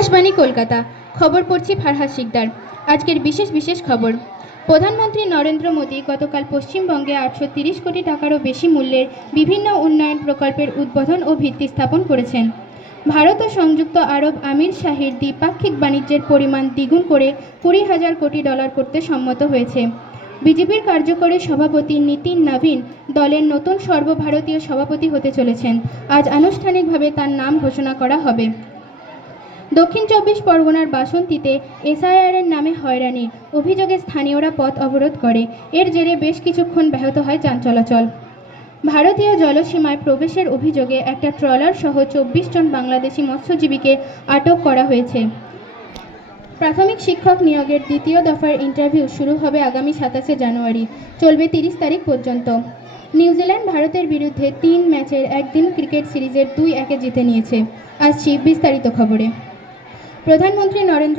আকাশবাণী কলকাতা। খবর পড়ছি ফারহাদ শিকদার। আজকের বিশেষ বিশেষ খবর। প্রধানমন্ত্রী নরেন্দ্র মোদী গতকাল পশ্চিমবঙ্গে আটশো তিরিশ কোটি টাকারও বেশি মূল্যের বিভিন্ন উন্নয়ন প্রকল্পের উদ্বোধন ও ভিত্তি স্থাপন করেছেন। ভারত ও সংযুক্ত আরব আমির শাহির দ্বিপাক্ষিক বাণিজ্যের পরিমাণ দ্বিগুণ করে কুড়ি হাজার কোটি ডলার করতে সম্মত হয়েছে। বিজেপির কার্যকরী সভাপতি নীতিন নবীন দলের নতুন সর্বভারতীয় সভাপতি হতে চলেছেন। আজ আনুষ্ঠানিকভাবে তার নাম ঘোষণা করা হবে। দক্ষিণ চব্বিশ পরগনার বাসন্তীতে এসআইআরের নামে হয়রানি। অভিযোগে স্থানীয়রা পথ অবরোধ করে। এর জেরে বেশ কিছুক্ষণ ব্যাহত হয় যান চলাচল। ভারতীয় জলসীমায় প্রবেশের অভিযোগে একটা ট্রলার সহ চব্বিশ জন বাংলাদেশি মৎস্যজীবীকে আটক করা হয়েছে। প্রাথমিক শিক্ষক নিয়োগের দ্বিতীয় দফার ইন্টারভিউ শুরু হবে আগামী সাতাশে জানুয়ারি। চলবে তিরিশ তারিখ পর্যন্ত। নিউজিল্যান্ড ভারতের বিরুদ্ধে তিন ম্যাচের একদিন ক্রিকেট সিরিজের দুই একে জিতে নিয়েছে। আসছি বিস্তারিত খবরে। প্রধানমন্ত্রী নরেন্দ্র